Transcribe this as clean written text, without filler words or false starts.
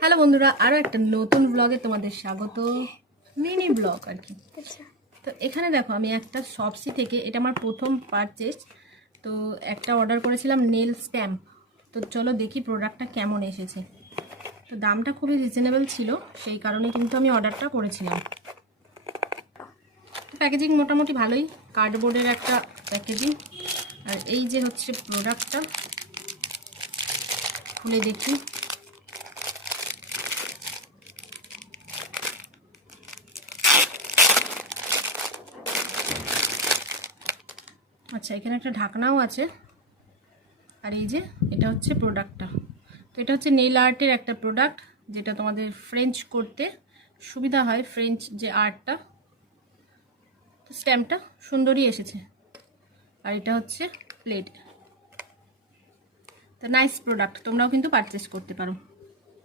Hello বন্ধুরা, আরও একটা নতুন ব্লগে তোমাদের স্বাগত। মিনি ব্লগ আর কি। তো এখানে দেখো, আমি একটা শপসি থেকে, এটা আমার প্রথম পারচেজ, তো একটা অর্ডার করেছিলাম নেল স্ট্যাম্প। তো চলো দেখি প্রোডাক্টটা কেমন এসেছে। তো দামটা খুবই রিজনেবল ছিল, সেই কারণে কিন্তু আমি অর্ডারটা করেছিলাম। প্যাকেজিং মোটামুটি ভালোই, কার্ডবোর্ডের একটা প্যাকেজিং। আর এই যে হচ্ছে প্রোডাক্টটা, খুলে দেখি। আচ্ছা, এখানে একটা ঢাকনাও আছে। আর এই যে এটা হচ্ছে প্রোডাক্টটা। তো এটা হচ্ছে নেইল আর্টের একটা প্রোডাক্ট, যেটা তোমাদের ফ্রেঞ্চ করতে সুবিধা হয়, ফ্রেঞ্চ যে আর্টটা। তো স্ট্যাম্পটা সুন্দরই এসেছে। আর এটা হচ্ছে প্লেট। তো নাইস প্রোডাক্ট, তোমরাও কিন্তু পারচেস করতে পারো।